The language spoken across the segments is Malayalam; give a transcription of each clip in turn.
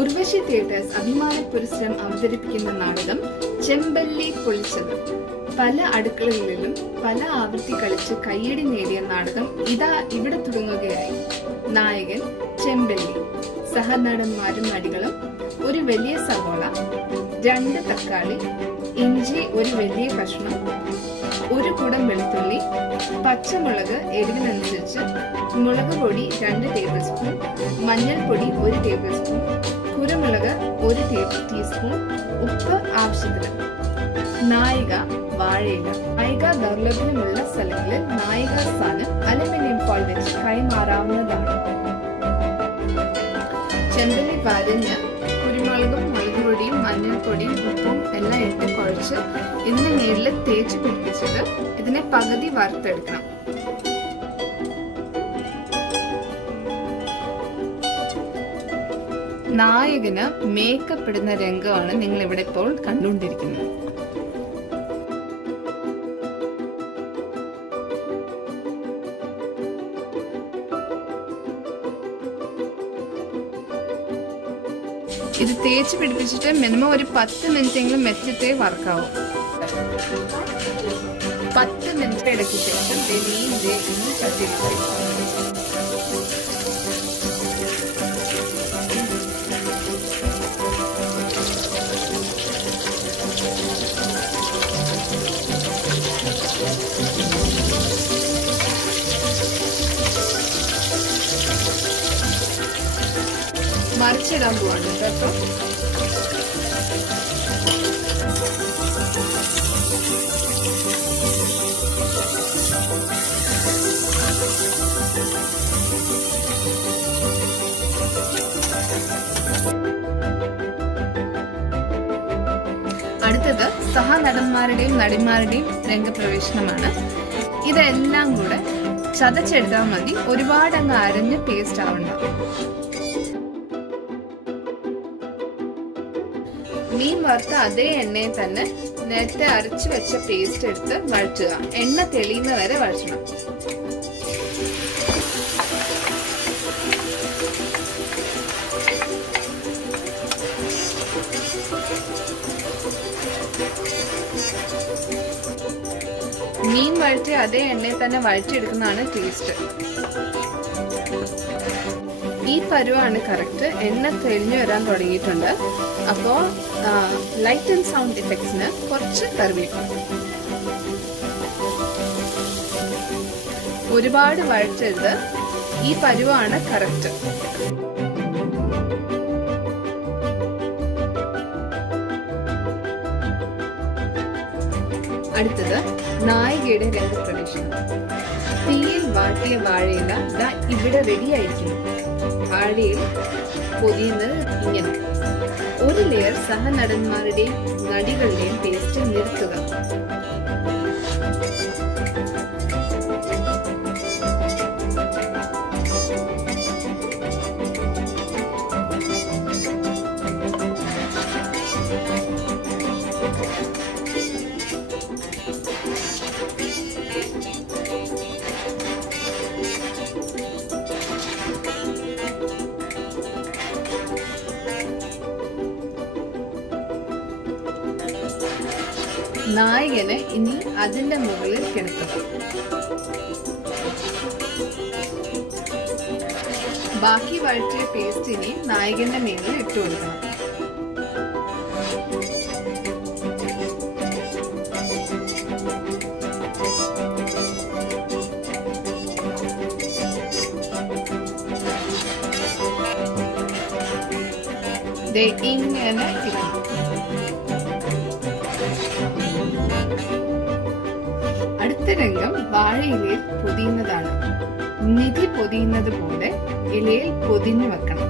ഉർവശി തിയേറ്റേഴ്സ് അഭിമാന പുരസ്കാരം അവതരിപ്പിക്കുന്ന നാടകം ചെമ്പല്ലി പൊളിച്ചത്. പല അടുക്കളകളിലും പല ആവൃത്തി കളിച്ച് കയ്യടി നേടിയ നാടകം ഇതാ ഇവിടെ തുടങ്ങുകയായി. നായകൻ ചെമ്പല്ലി, സഹനടന്മാരും നടികളും ഒരു വലിയ സവോള, 2 തക്കാളി, ഇഞ്ചി ഒരു വലിയ കഷ്ണം, 1 കുടം വെളുത്തുള്ളി, പച്ചമുളക് എരിവിനനുസരിച്ച്, മുളക് പൊടി 2 ടേബിൾ സ്പൂൺ, മഞ്ഞൾപ്പൊടി 1 ടേബിൾ സ്പൂൺ, കുരുമുളക് 1 ടീസ്പൂൺ, ഉപ്പ് ആവശ്യത്തിന്. നായിക വാഴയില. നായിക ദൗർലഭ്യമുള്ള സ്ഥലങ്ങളിൽ നായിക സ്ഥാനം അലുമിനിയം ഫോയിൽ വെച്ച് കൈമാറാവുന്നതാണ്. ചെമ്പല്ലി വരഞ്ഞ് കുരുമുളകും മുളകുപൊടിയും മഞ്ഞൾപ്പൊടിയും ഉപ്പും എല്ലാം ഇട്ട് കുഴച്ച് ഇതിന്റെ മേളിൽ തേച്ച് പിടിപ്പിച്ചിട്ട് ഇതിനെ പകുതി വറുത്തെടുക്കണം. നായകന് മേക്കപ്പ് ഇടുന്ന രംഗമാണ് നിങ്ങൾ ഇവിടെ ഇപ്പോൾ കണ്ടുകൊണ്ടിരിക്കുന്നത്. ഇത് തേച്ച് പിടിപ്പിച്ചിട്ട് മിനിമം ഒരു 10 മിനിറ്റെങ്കിലും വെച്ചിട്ടേ വറക്കാവൂ. 10 മിനിറ്റ് ഇടയ്ക്ക് ശേഷം ചട്ടി മറിച്ചിടാൻ പോവാണ് കേട്ടോ. അടുത്തത് സഹനടന്മാരുടെയും നടിമാരുടെയും രംഗപ്രവേശനമാണ്. ഇതെല്ലാം കൂടെ ചതച്ചെടുത്താൽ മതി, ഒരുപാട് അങ്ങ് അരഞ്ഞ് പേസ്റ്റ് ആവണ്ട. മീൻ വറുത്ത അതേ എണ്ണയിൽ തന്നെ നേരത്തെ അരച്ചു വെച്ച പേസ്റ്റ് എടുത്ത് വഴറ്റുക. എണ്ണ തെളിയുന്ന വരെ വഴറ്റണം. മീൻ വഴറ്റി അതേ എണ്ണയിൽ തന്നെ വഴറ്റിയെടുക്കുന്നതാണ് ടേസ്റ്റ്. ഈ പരുവാണ് കറക്റ്റ്. എണ്ണ തെളിഞ്ഞു വരാൻ തുടങ്ങിയിട്ടുണ്ട്. അപ്പോൾ ലൈറ്റ് ആൻഡ് സൗണ്ട് ഇഫക്ട്സിന് കുറച്ച് കറിവേപ്പില. ഒരുപാട് വഴറ്റരുത്. ഈ പരുവാണ് കറക്റ്റ്. അടുത്തത് നായികയുടെ രംഗപ്രവേശനം. തീയിൽ വാട്ടിയ വാഴയില ദാ ഇവിടെ റെഡി ആയിരിക്കുന്നു. വാഴയിൽ പൊതിയുന്നത് ഇങ്ങനെ. 1 ലെയർ സഹനടന്മാരുടെയും നടികളുടെയും പേസ്റ്റ് നിർത്തുക. നായകനെ ഇനി അതിന്റെ മുകളിൽ കിടത്തുക. ബാക്കി വഴറ്റിയ പേസ്റ്റ് ഇനി നായകന്റെ മേലിൽ ഇട്ടു കൊടുക്കണം. ഇങ്ങനെ ഇടണം. അടുത്ത രംഗം വാഴയിലയിൽ പൊതിയുന്നതാണ്. നിധി പൊതിയുന്നത് പോലെ ഇലയിൽ പൊതിഞ്ഞു വെക്കണം.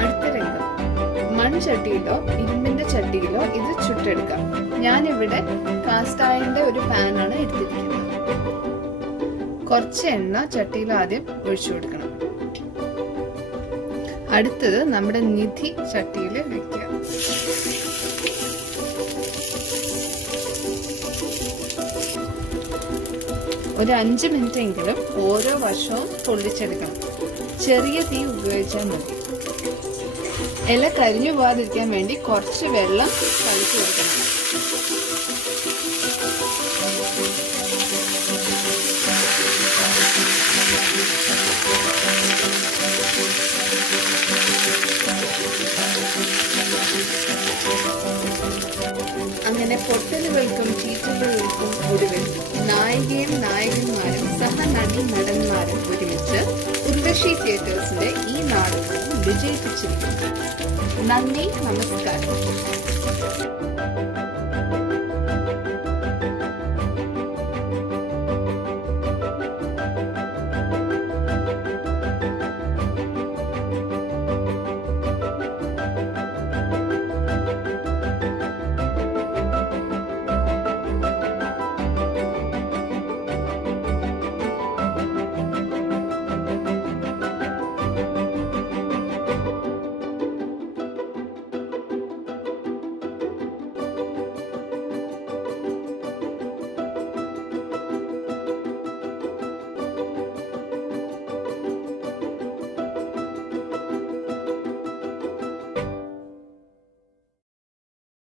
അടുത്ത രംഗം മൺചട്ടിയിലോ ഇരുമ്പിന്റെ ചട്ടിയിലോ ഇത് ചുട്ടെടുക്കാം. ഞാനിവിടെ കാസ്റ്റ് അയണിന്റെ ഒരു പാനാണ് എടുത്തിരിക്കുന്നത്. കുറച്ച് എണ്ണ ചട്ടിയിൽ ആദ്യം ഒഴിച്ചു കൊടുക്കണം. അടുത്തത് നമ്മുടെ നിധി ചട്ടിയിൽ വെക്കുക. ഒരു 5 മിനിറ്റ് എങ്കിലും ഓരോ വശവും പൊള്ളിച്ചെടുക്കണം. ചെറിയ തീ ഉപയോഗിച്ചാൽ മതി. ഇല കരിഞ്ഞു പോകാതിരിക്കാൻ വേണ്ടി കുറച്ച് വെള്ളം തളിച്ചു കൊടുക്കണം. അങ്ങനെ പൊട്ടലുകൾക്കും ചീറ്റലുകൾക്കും ഒടുവിൽ നായികയും നായകന്മാരും സഹനടി നടന്മാരും ഒരുമിച്ച് ഉർവശി തിയേറ്റേഴ്സിന്റെ ഈ നാടകവും വിജയിപ്പിച്ചിരിക്കുന്നു. നന്ദി, നമസ്കാരം.